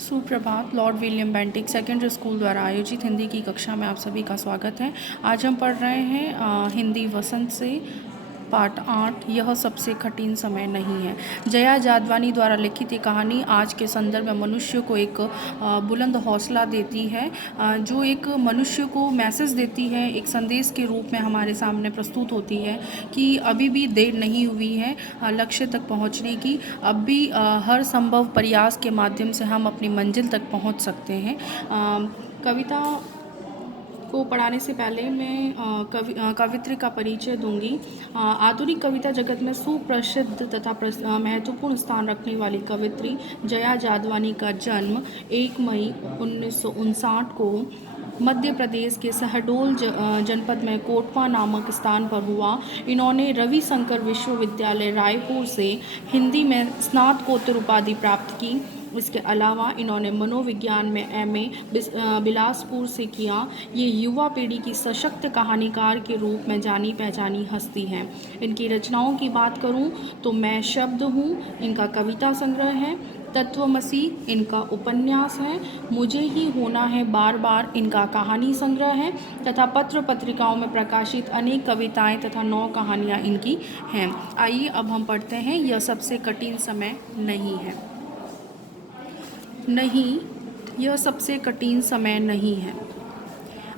सुप्रभात। Lord William Bentinck secondary school द्वारा आयोजित हिंदी की कक्षा में आप सभी का स्वागत है। आज हम पढ़ रहे हैं हिंदी वसंत से पाठ 8, यह सबसे कठिन समय नहीं है। जया जादवानी द्वारा लिखित ये कहानी आज के संदर्भ में मनुष्य को एक बुलंद हौसला देती है, जो एक मनुष्य को मैसेज देती है, एक संदेश के रूप में हमारे सामने प्रस्तुत होती है कि अभी भी देर नहीं हुई है लक्ष्य तक पहुंचने की। अब भी हर संभव प्रयास के माध्यम से हम अपनी मंजिल तक पहुंच सकते हैं। कविता को पढ़ाने से पहले मैं कवित्री का परिचय दूंगी। आधुनिक कविता जगत में सुप्रसिद्ध तथा महत्वपूर्ण स्थान रखने वाली कवित्री जया जादवानी का जन्म 1 मई 1959 को मध्य प्रदेश के शहडोल जनपद में कोटवा नामक स्थान पर हुआ। इन्होंने रविशंकर विश्वविद्यालय रायपुर से हिंदी में स्नातकोत्तर उपाधि प्राप्त की। इसके अलावा इन्होंने मनोविज्ञान में एमए बिलासपुर से किया। ये युवा पीढ़ी की सशक्त कहानीकार के रूप में जानी पहचानी हस्ती हैं। इनकी रचनाओं की बात करूं तो मैं शब्द हूँ इनका कविता संग्रह है, तत्वमसी इनका उपन्यास है, मुझे ही होना है बार बार इनका कहानी संग्रह है तथा पत्र पत्रिकाओं में प्रकाशित अनेक कविताएं तथा 9 कहानियाँ इनकी हैं। आइए अब हम पढ़ते हैं। यह सबसे कठिन समय नहीं है। नहीं, यह सबसे कठिन समय नहीं है।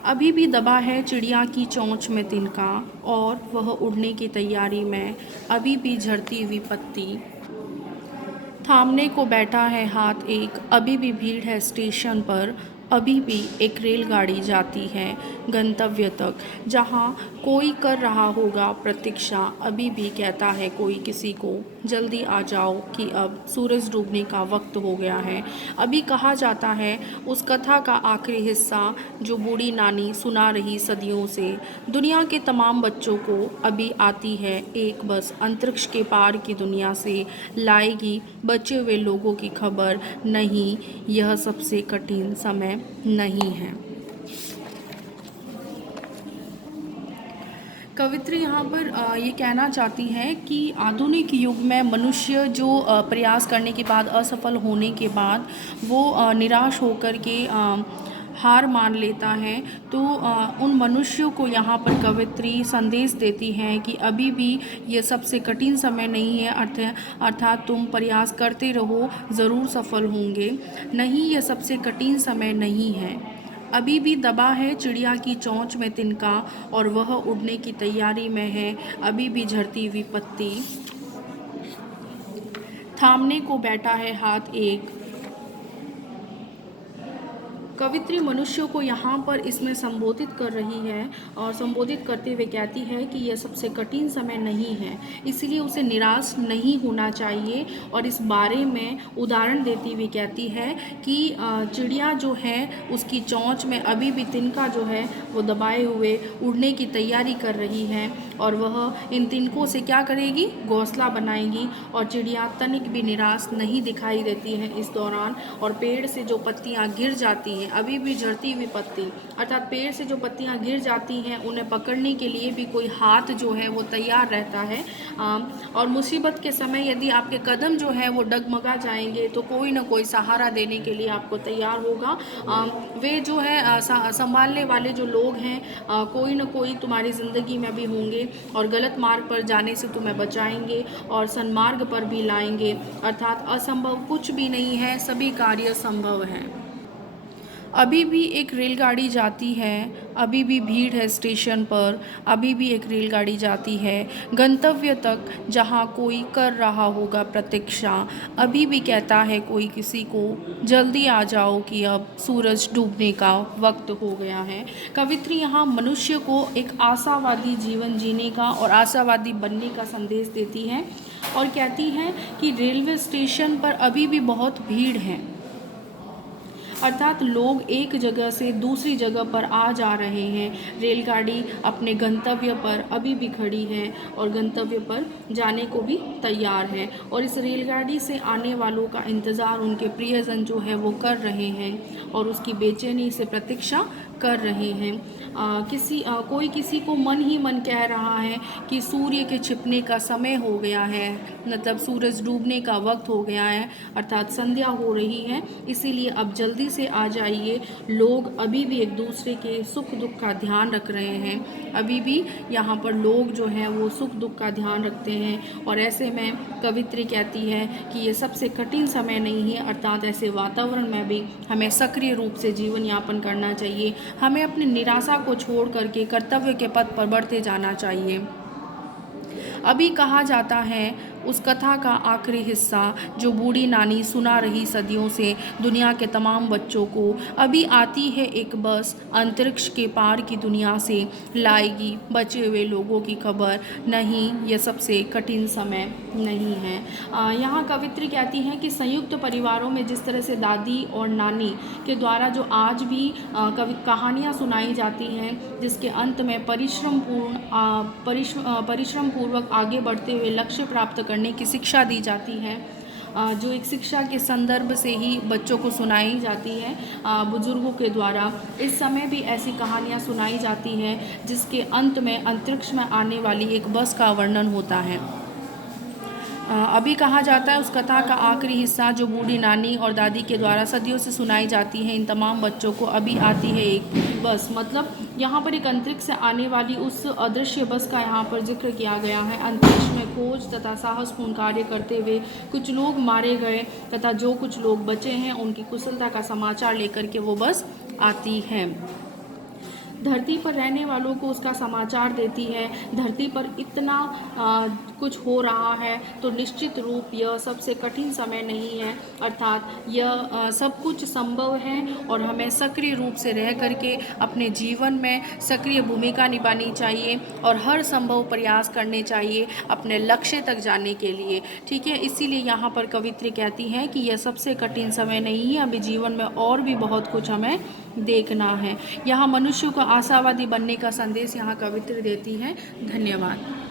अभी भी दबा है चिड़िया की चोंच में तिनका और वह उड़ने की तैयारी में, अभी भी झड़ती हुई पत्ती। थामने को बैठा है हाथ एक, अभी भी भीड़ है स्टेशन पर, अभी भी एक रेलगाड़ी जाती है गंतव्य तक, जहाँ कोई कर रहा होगा प्रतीक्षा। अभी भी कहता है कोई किसी को, जल्दी आ जाओ कि अब सूरज डूबने का वक्त हो गया है। अभी कहा जाता है उस कथा का आखिरी हिस्सा जो बूढ़ी नानी सुना रही सदियों से। दुनिया के तमाम बच्चों को अभी आती है एक बस अंतरिक्ष के पार की दुनिया से, लाएगी बचे हुए लोगों की खबर। नहीं, यह सबसे कठिन समय नहीं है। कवित्री यहाँ पर ये कहना चाहती हैं कि आधुनिक युग में मनुष्य जो प्रयास करने के बाद, असफल होने के बाद वो निराश होकर के हार मान लेता है, तो उन मनुष्यों को यहाँ पर कवित्री संदेश देती हैं कि अभी भी ये सबसे कठिन समय नहीं है, अर्थात तुम प्रयास करते रहो, ज़रूर सफल होंगे। नहीं, यह सबसे कठिन समय नहीं है। अभी भी दबा है चिड़िया की चोंच में तिनका और वह उड़ने की तैयारी में है, अभी भी झड़ती हुई पत्ती। थामने को बैठा है हाथ एक। कवित्री मनुष्यों को यहाँ पर इसमें संबोधित कर रही है और संबोधित करते हुए कहती है कि यह सबसे कठिन समय नहीं है, इसलिए उसे निराश नहीं होना चाहिए। और इस बारे में उदाहरण देती हुई कहती है कि चिड़िया जो है उसकी चोंच में अभी भी तिनका जो है वो दबाए हुए उड़ने की तैयारी कर रही है, और वह इन तिनकों से क्या करेगी, घोंसला बनाएगी। और चिड़िया तनिक भी निराश नहीं दिखाई देती है इस दौरान। और पेड़ से जो पत्तियाँ गिर जाती हैं, अभी भी झड़ती हुई पत्ती, अर्थात पेड़ से जो पत्तियां गिर जाती हैं उन्हें पकड़ने के लिए भी कोई हाथ जो है वो तैयार रहता है। और मुसीबत के समय यदि आपके कदम जो है वो डगमगा जाएंगे तो कोई ना कोई सहारा देने के लिए आपको तैयार होगा। वे जो है संभालने वाले जो लोग हैं, कोई ना कोई तुम्हारी ज़िंदगी में भी होंगे और गलत मार्ग पर जाने से तुम्हें बचाएंगे और सन्मार्ग पर भी लाएंगे। अर्थात असंभव कुछ भी नहीं है, सभी कार्य संभव हैं। अभी भी एक रेलगाड़ी जाती है, अभी भी भीड़ है स्टेशन पर, अभी भी एक रेलगाड़ी जाती है गंतव्य तक, जहां कोई कर रहा होगा प्रतीक्षा। अभी भी कहता है कोई किसी को, जल्दी आ जाओ कि अब सूरज डूबने का वक्त हो गया है। कवित्री यहाँ मनुष्य को एक आशावादी जीवन जीने का और आशावादी बनने का संदेश देती है और कहती है कि रेलवे स्टेशन पर अभी भी बहुत भीड़ है, अर्थात लोग एक जगह से दूसरी जगह पर आ जा रहे हैं। रेलगाड़ी अपने गंतव्य पर अभी भी खड़ी है और गंतव्य पर जाने को भी तैयार है, और इस रेलगाड़ी से आने वालों का इंतज़ार उनके प्रियजन जो है वो कर रहे हैं और उसकी बेचैनी से प्रतीक्षा कर रहे हैं। कोई किसी को मन ही मन कह रहा है कि सूर्य के छिपने का समय हो गया है, मतलब सूरज डूबने का वक्त हो गया है, अर्थात संध्या हो रही है, इसीलिए अब जल्दी से आ जाइए। लोग अभी भी एक दूसरे के सुख दुख का ध्यान रख रहे हैं, अभी भी यहाँ पर लोग जो हैं वो सुख दुख का ध्यान रखते हैं। और ऐसे में कवित्री कहती है कि ये सबसे कठिन समय नहीं है, अर्थात ऐसे वातावरण में भी हमें सक्रिय रूप से जीवन यापन करना चाहिए। हमें अपनी निराशा को छोड़ करके कर्तव्य के पथ पर बढ़ते जाना चाहिए। अभी कहा जाता है उस कथा का आखिरी हिस्सा जो बूढ़ी नानी सुना रही सदियों से दुनिया के तमाम बच्चों को, अभी आती है एक बस अंतरिक्ष के पार की दुनिया से, लाएगी बचे हुए लोगों की खबर, नहीं ये सबसे कठिन समय नहीं है। यहाँ कवित्री कहती हैं कि संयुक्त परिवारों में जिस तरह से दादी और नानी के द्वारा जो आज भी कहानियाँ सुनाई जाती हैं, जिसके अंत में परिश्रम पूर्वक आगे बढ़ते हुए लक्ष्य प्राप्त करने की शिक्षा दी जाती है, जो एक शिक्षा के संदर्भ से ही बच्चों को सुनाई जाती है बुजुर्गों के द्वारा, इस समय भी ऐसी कहानियाँ सुनाई जाती हैं जिसके अंत में अंतरिक्ष में आने वाली एक बस का वर्णन होता है। अभी कहा जाता है उस कथा का आखिरी हिस्सा जो बूढ़ी नानी और दादी के द्वारा सदियों से सुनाई जाती है इन तमाम बच्चों को, अभी आती है एक बस, मतलब यहाँ पर एक अंतरिक्ष से आने वाली उस अदृश्य बस का यहाँ पर जिक्र किया गया है। अंतरिक्ष में खोज तथा साहसपूर्ण कार्य करते हुए कुछ लोग मारे गए तथा जो कुछ लोग बचे हैं उनकी कुशलता का समाचार लेकर के वो बस आती है, धरती पर रहने वालों को उसका समाचार देती है। धरती पर इतना कुछ हो रहा है तो निश्चित रूप यह सबसे कठिन समय नहीं है, अर्थात यह सब कुछ संभव है और हमें सक्रिय रूप से रह करके अपने जीवन में सक्रिय भूमिका निभानी चाहिए और हर संभव प्रयास करने चाहिए अपने लक्ष्य तक जाने के लिए। ठीक है, इसीलिए यहाँ पर कवित्री कहती हैं कि यह सबसे कठिन समय नहीं है, अभी जीवन में और भी बहुत कुछ हमें देखना है। यहाँ मनुष्य को आशावादी बनने का संदेश यहाँ कवित्री देती है। धन्यवाद।